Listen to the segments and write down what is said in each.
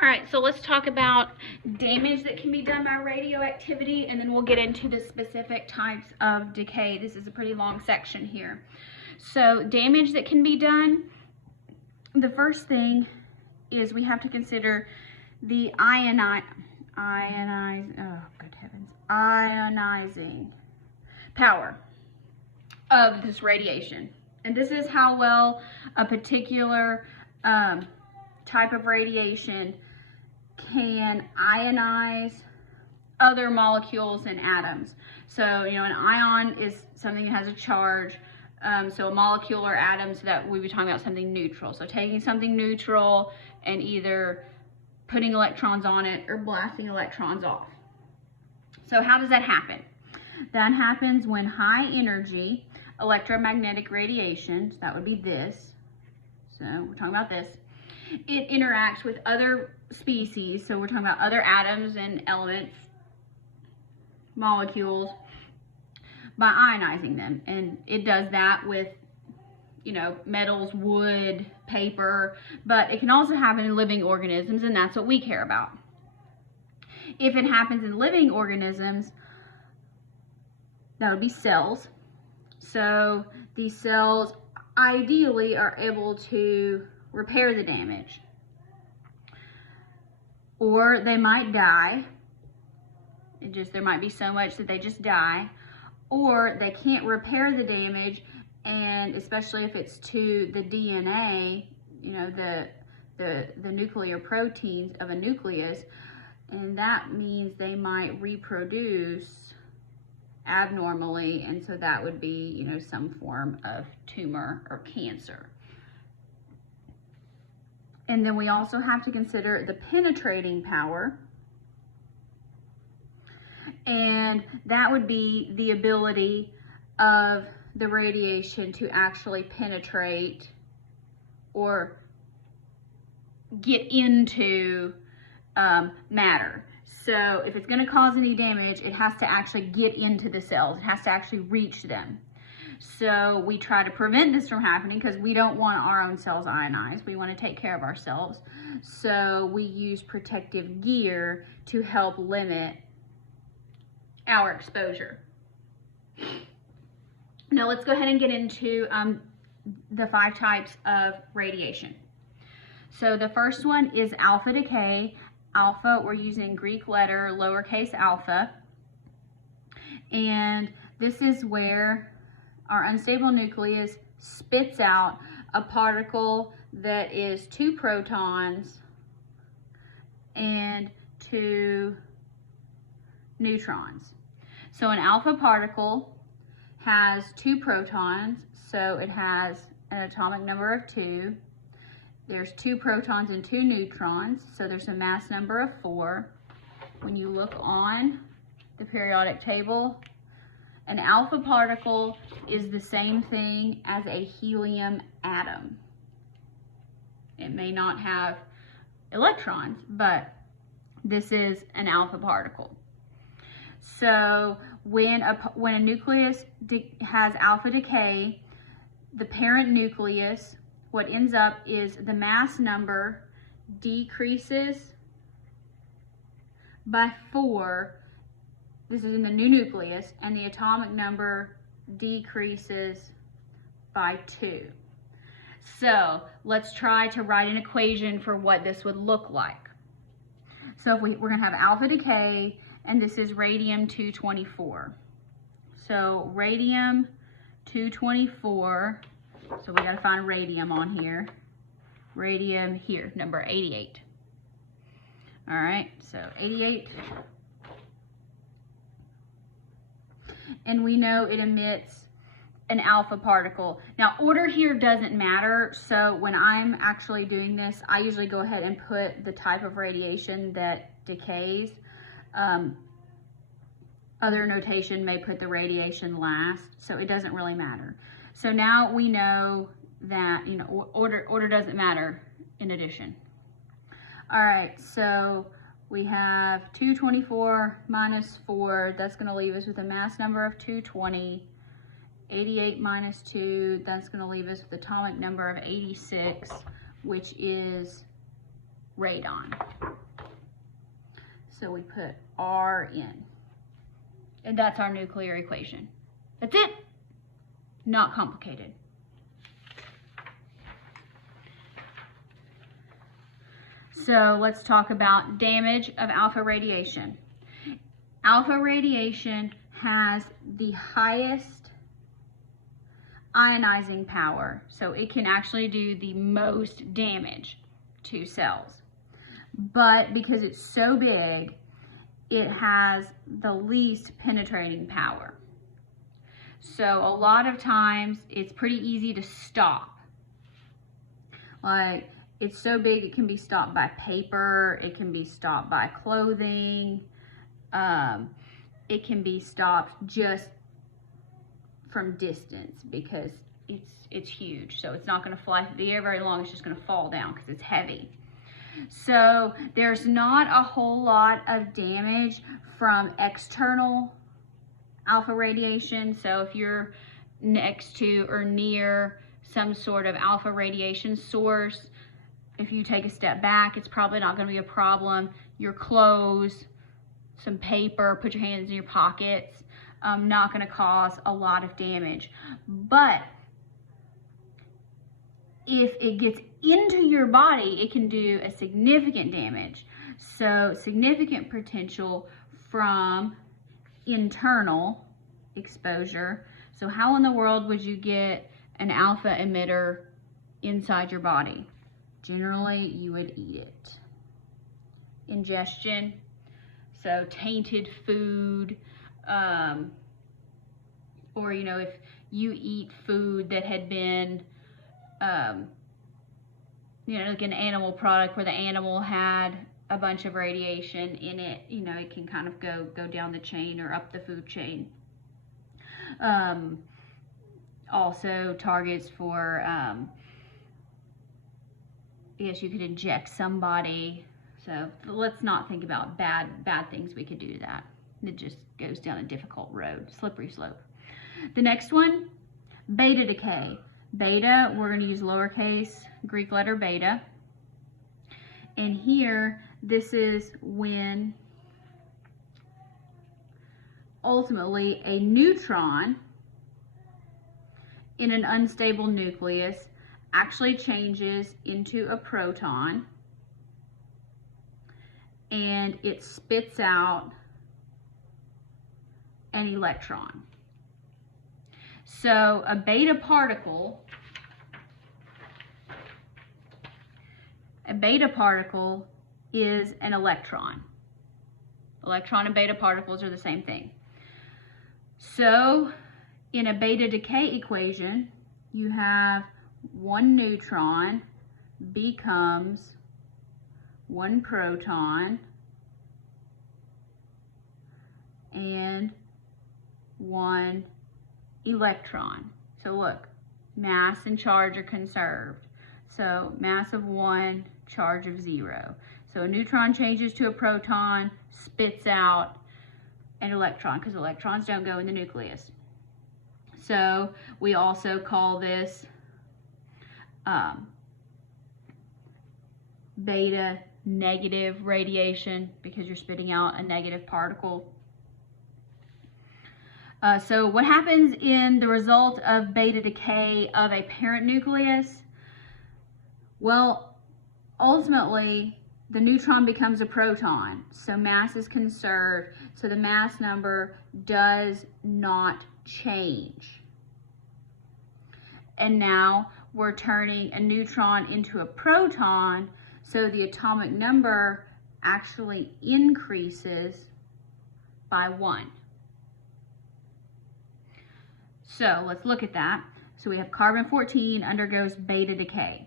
All right, so let's talk about damage that can be done by radioactivity, and then we'll get into the specific types of decay. This is a pretty long section here. So damage that can be done, the first thing is we have to consider the ionizing power of this radiation. And this is how well a particular type of radiation can ionize other molecules and atoms. So, you know, an ion is something that has a charge. So a molecule or atom, so that we were talking about something neutral. So taking something neutral and either putting electrons on it or blasting electrons off. So how does that happen? That happens when high energy electromagnetic radiation, so that would be this. So we're talking about this. It interacts with other species, so we're talking about other atoms and elements, molecules, by ionizing them. And it does that with, you know, metals, wood, paper, but it can also happen in living organisms, and that's what we care about. If it happens in living organisms, that would be cells. So these cells ideally are able to repair the damage, or they might die. There might be so much that they just die, or they can't repair the damage, and especially if it's to the DNA, you know, the nuclear proteins of a nucleus, and that means they might reproduce abnormally, and so that would be, you know, some form of tumor or cancer. And then we also have to consider the penetrating power, and that would be the ability of the radiation to actually penetrate or get into matter. So if it's going to cause any damage, it has to actually get into the cells. It has to actually reach them. So we try to prevent this from happening because we don't want our own cells ionized. We want to take care of ourselves. So we use protective gear to help limit our exposure. Now let's go ahead and get into the 5 types of radiation. So the first one is alpha decay. Alpha, we're using Greek letter lowercase alpha. And this is where our unstable nucleus spits out a particle that is 2 protons and 2 neutrons. So an alpha particle has 2 protons, so it has an atomic number of 2. There's 2 protons and 2 neutrons, so there's a mass number of 4. When you look on the periodic table, an alpha particle is the same thing as a helium atom. It may not have electrons, but this is an alpha particle. So when a nucleus has alpha decay, the parent nucleus, what ends up is the mass number decreases by 4. This is in the new nucleus, and the atomic number decreases by 2. So let's try to write an equation for what this would look like. So if we're going to have alpha decay, and this is radium-224. So radium-224, so we got to find radium on here. Radium here, number 88. All right, so 88. And we know it emits an alpha particle. Now, order here doesn't matter, so when I'm actually doing this, I usually go ahead and put the type of radiation that decays. Other notation may put the radiation last, so it doesn't really matter. So now we know that, you know, order doesn't matter in addition. All right, so we have 224 minus 4, that's going to leave us with a mass number of 220. 88 minus 2, that's going to leave us with an atomic number of 86, which is radon. So we put R in. And that's our nuclear equation. That's it. Not complicated. So let's talk about damage of alpha radiation. Alpha radiation has the highest ionizing power, so it can actually do the most damage to cells. But because it's so big, it has the least penetrating power. So a lot of times it's pretty easy to stop. Like, it's so big it can be stopped by paper, it can be stopped by clothing, it can be stopped just from distance because it's huge. So it's not going to fly through the air very long, it's just going to fall down because it's heavy. So there's not a whole lot of damage from external alpha radiation. So if you're next to or near some sort of alpha radiation source, if you take a step back, it's probably not going to be a problem. Your clothes, some paper, put your hands in your pockets, not going to cause a lot of damage. But if it gets into your body, it can do a significant damage. So significant potential from internal exposure. So how in the world would you get an alpha emitter inside your body? Generally, you would eat it. Ingestion, so tainted food, or if you eat food that had been like an animal product where the animal had a bunch of radiation in it, it can kind of go down the chain or up the food chain. Also targets for, I guess you could inject somebody. So let's not think about bad things we could do to that. It just goes down a difficult road, slippery slope. The next one, beta decay. Beta, we're going to use lowercase Greek letter beta. And here, this is when ultimately a neutron in an unstable nucleus actually changes into a proton, and it spits out an electron. So a beta particle is an electron. Electron and beta particles are the same thing. So in a beta decay equation, you have one neutron becomes one proton and one electron. So look, mass and charge are conserved. So mass of 1, charge of 0. So a neutron changes to a proton, spits out an electron, because electrons don't go in the nucleus. So we also call this beta negative radiation, because you're spitting out a negative particle. So what happens in the result of beta decay of a parent nucleus? Well, ultimately, the neutron becomes a proton, so mass is conserved, so the mass number does not change. And now we're turning a neutron into a proton, so the atomic number actually increases by 1. So let's look at that. So we have carbon 14 undergoes beta decay.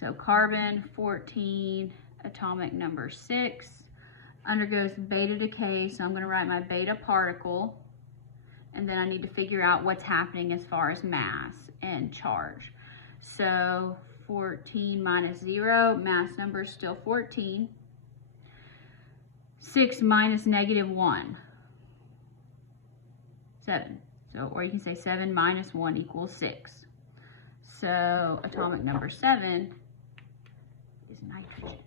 So carbon 14, atomic number 6, undergoes beta decay. So I'm going to write my beta particle, and then I need to figure out what's happening as far as mass and charge. So 14 minus 0, mass number is still 14. 6 minus negative 1, 7. So, or you can say 7 minus 1 equals 6. So atomic number 7 is nitrogen.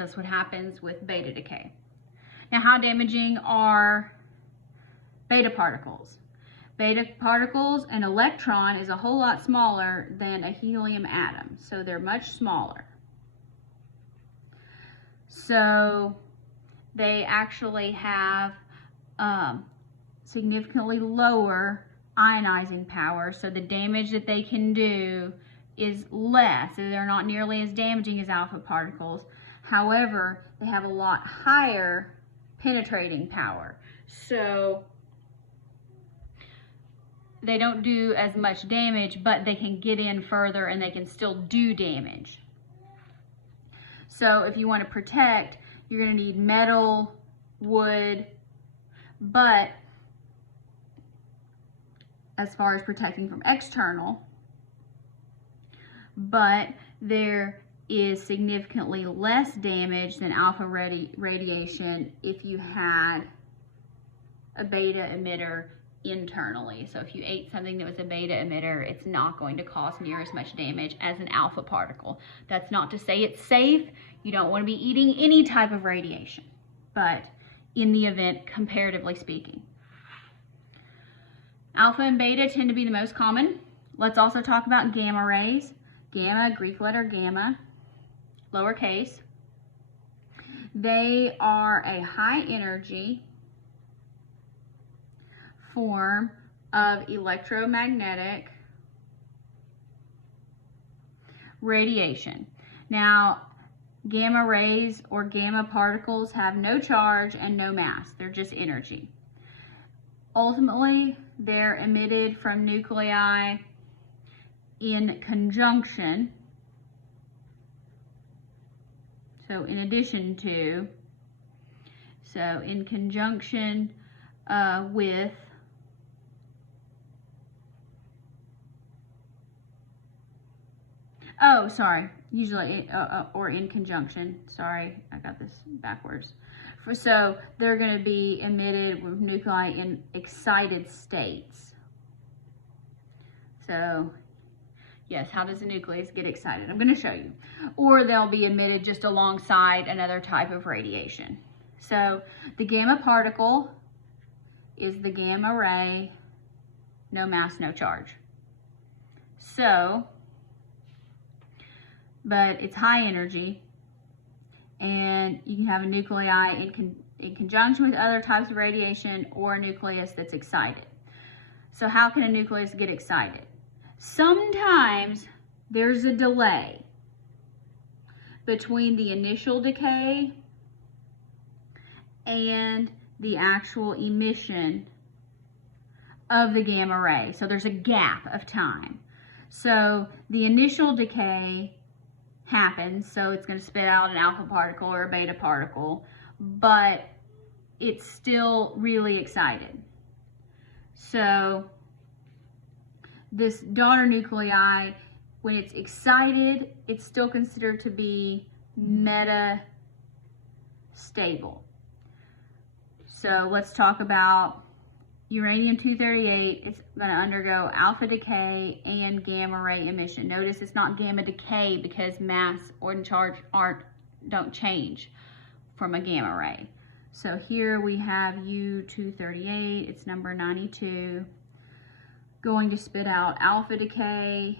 That's what happens with beta decay. Now, how damaging are beta particles? Beta particles, an electron is a whole lot smaller than a helium atom, so they're much smaller. So they actually have significantly lower ionizing power, so the damage that they can do is less. They're not nearly as damaging as alpha particles. However, they have a lot higher penetrating power. So they don't do as much damage, but they can get in further and they can still do damage. So if you want to protect, you're going to need metal, wood, but as far as protecting from external, but there is significantly less damage than alpha radiation if you had a beta emitter internally. So if you ate something that was a beta emitter, it's not going to cause near as much damage as an alpha particle. That's not to say it's safe. You don't want to be eating any type of radiation, but in the event, comparatively speaking. Alpha and beta tend to be the most common. Let's also talk about gamma rays. Gamma, Greek letter gamma, lowercase. They are a high energy form of electromagnetic radiation. Now, gamma rays or gamma particles have no charge and no mass. They're just energy. Ultimately, they're emitted from nuclei in conjunction. So in addition to, so in conjunction with usually, or in conjunction. Sorry, I got this backwards. So they're going to be emitted with nuclei in excited states. So yes, how does the nucleus get excited? I'm going to show you. Or they'll be emitted just alongside another type of radiation. So the gamma particle is the gamma ray, no mass, no charge. So, but it's high energy, and you can have a nuclei in conjunction with other types of radiation or a nucleus that's excited. So how can a nucleus get excited? Sometimes there's a delay between the initial decay and the actual emission of the gamma ray. So there's a gap of time. So the initial decay happens, so it's going to spit out an alpha particle or a beta particle, but it's still really excited. So this daughter nuclei, when it's excited, it's still considered to be metastable. So let's talk about uranium-238. It's going to undergo alpha decay and gamma ray emission. Notice it's not gamma decay because mass or charge don't change from a gamma ray. So here we have U-238, it's number 92, going to spit out alpha decay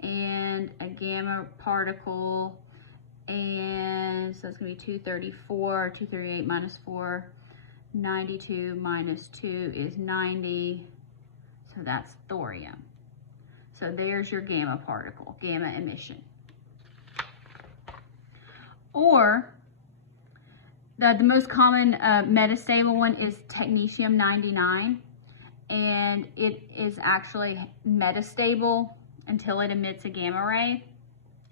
and a gamma particle, and so it's going to be 234, 238 minus 4, 92 minus 2 is 90, so that's thorium. So there's your gamma particle, gamma emission. Or the most common metastable one is technetium-99, and it is actually metastable until it emits a gamma ray.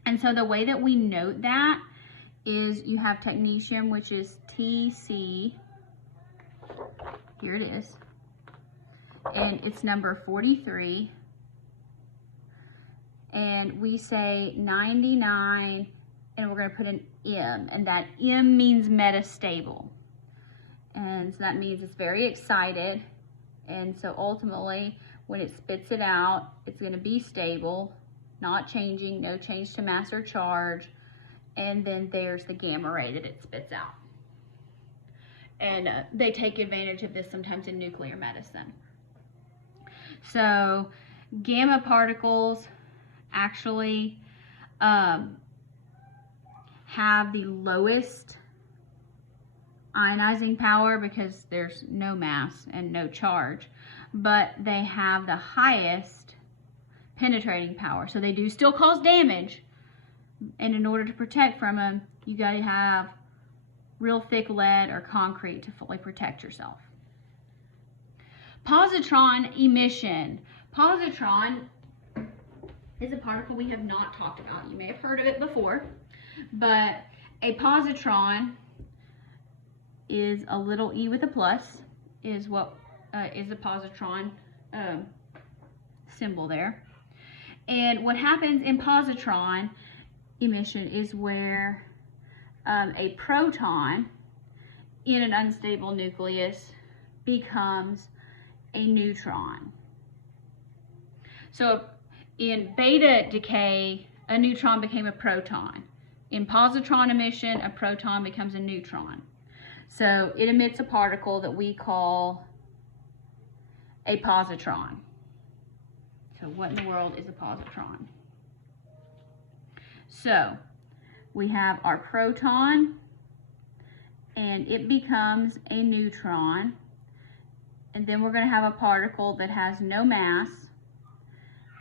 And so the way that we note that is you have technetium, which is TC, here it is, and it's number 43, and we say 99, and we're going to put an M, and that M means metastable, and so that means it's very excited, and so ultimately when it spits it out, it's going to be stable, not changing, no change to mass or charge, and then there's the gamma ray that it spits out. And they take advantage of this sometimes in nuclear medicine. So gamma particles actually have the lowest ionizing power because there's no mass and no charge, but they have the highest penetrating power. So they do still cause damage, and in order to protect from them, you got to have real thick lead or concrete to fully protect yourself. Positron emission. Positron is a particle we have not talked about. You may have heard of it before, but a positron is a little e with a plus, is what is a positron symbol there. And what happens in positron emission is where a proton in an unstable nucleus becomes a neutron. So in beta decay, a neutron became a proton. In positron emission, a proton becomes a neutron. So it emits a particle that we call a positron. So what in the world is a positron? So we have our proton, and it becomes a neutron, and then we're going to have a particle that has no mass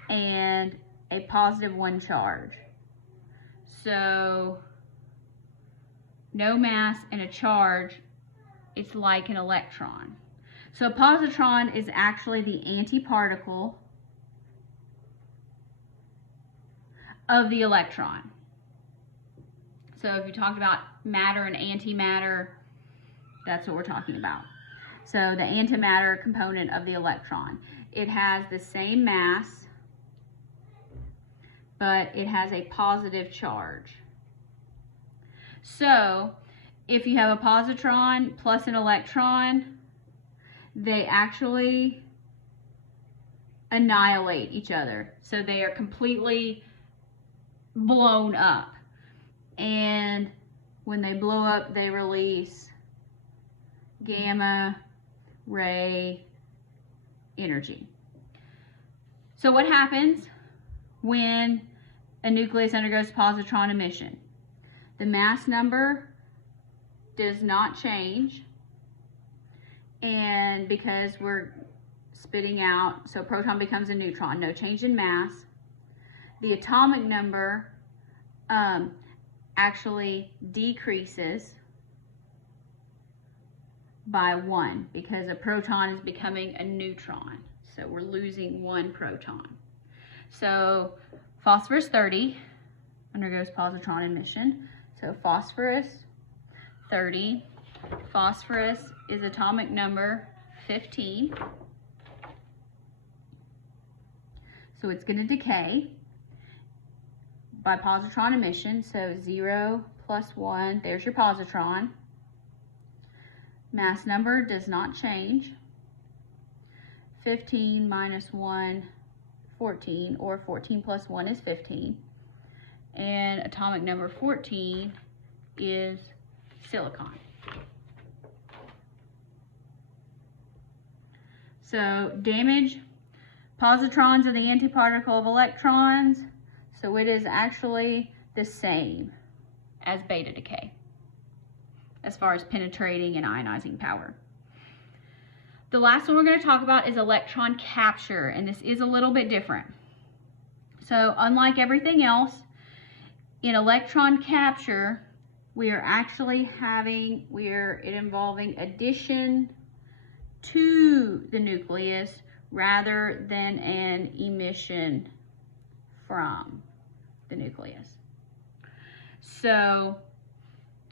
and a +1 charge. So no mass and a charge, it's like an electron. So a positron is actually the antiparticle of the electron. So if you talked about matter and antimatter, that's what we're talking about. So the antimatter component of the electron. It has the same mass, but it has a positive charge. So if you have a positron plus an electron, they actually annihilate each other. So they are completely blown up. And when they blow up, they release gamma ray energy. So what happens when a nucleus undergoes positron emission? The mass number does not change, and because we're spitting out, so proton becomes a neutron, no change in mass. The atomic number actually decreases by 1 because a proton is becoming a neutron. So we're losing 1 proton. So phosphorus 30 undergoes positron emission. So phosphorus 30, phosphorus is atomic number 15. So it's going to decay by positron emission. So 0 plus 1, there's your positron. Mass number does not change. 15 minus 1, 14, or 14 plus 1 is 15. And atomic number 14 is silicon. So damage positrons are the antiparticle of electrons, so it is actually the same as beta decay as far as penetrating and ionizing power. The last one we're going to talk about is electron capture, and this is a little bit different. So unlike everything else, in electron capture, we are actually involving addition to the nucleus rather than an emission from the nucleus. So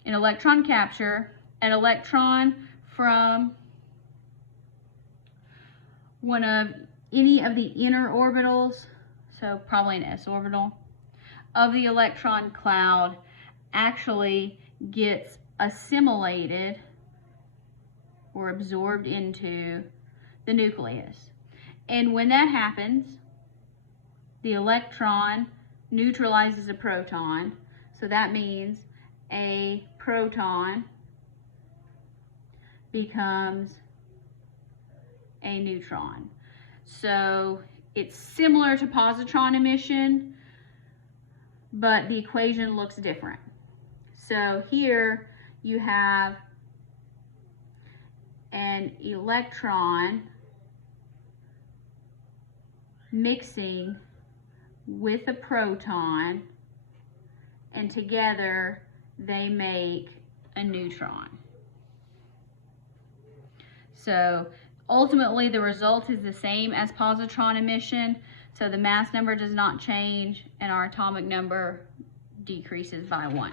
in electron capture, an electron from any of the inner orbitals, so probably an s orbital, of the electron cloud actually gets assimilated or absorbed into the nucleus. And when that happens, the electron neutralizes a proton, So that means a proton becomes a neutron. So it's similar to positron emission, but the equation looks different. So here you have an electron mixing with a proton, and together they make a neutron. So ultimately the result is the same as positron emission, so the mass number does not change and our atomic number decreases by 1.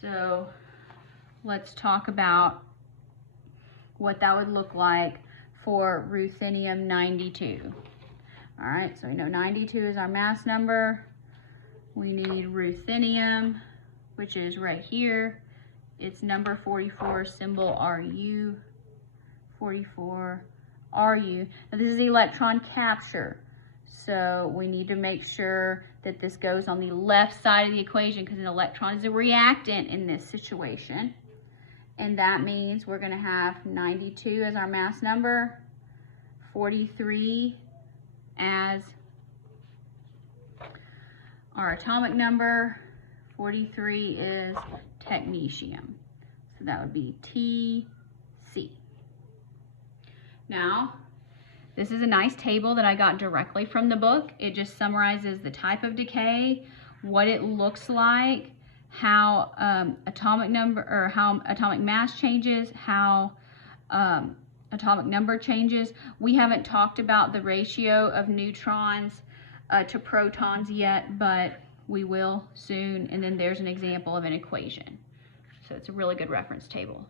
So let's talk about what that would look like for ruthenium-92. All right, so we know 92 is our mass number. We need ruthenium, which is right here. It's number 44, symbol Ru, 44 Ru. Now this is electron capture. So we need to make sure that this goes on the left side of the equation because an electron is a reactant in this situation. And that means we're going to have 92 as our mass number, 43 as our atomic number, 43 is technetium. So that would be Tc. Now, this is a nice table that I got directly from the book. It just summarizes the type of decay, what it looks like, how atomic number or how atomic mass changes, how atomic number changes. We haven't talked about the ratio of neutrons to protons yet, but we will soon. And then there's an example of an equation. So it's a really good reference table.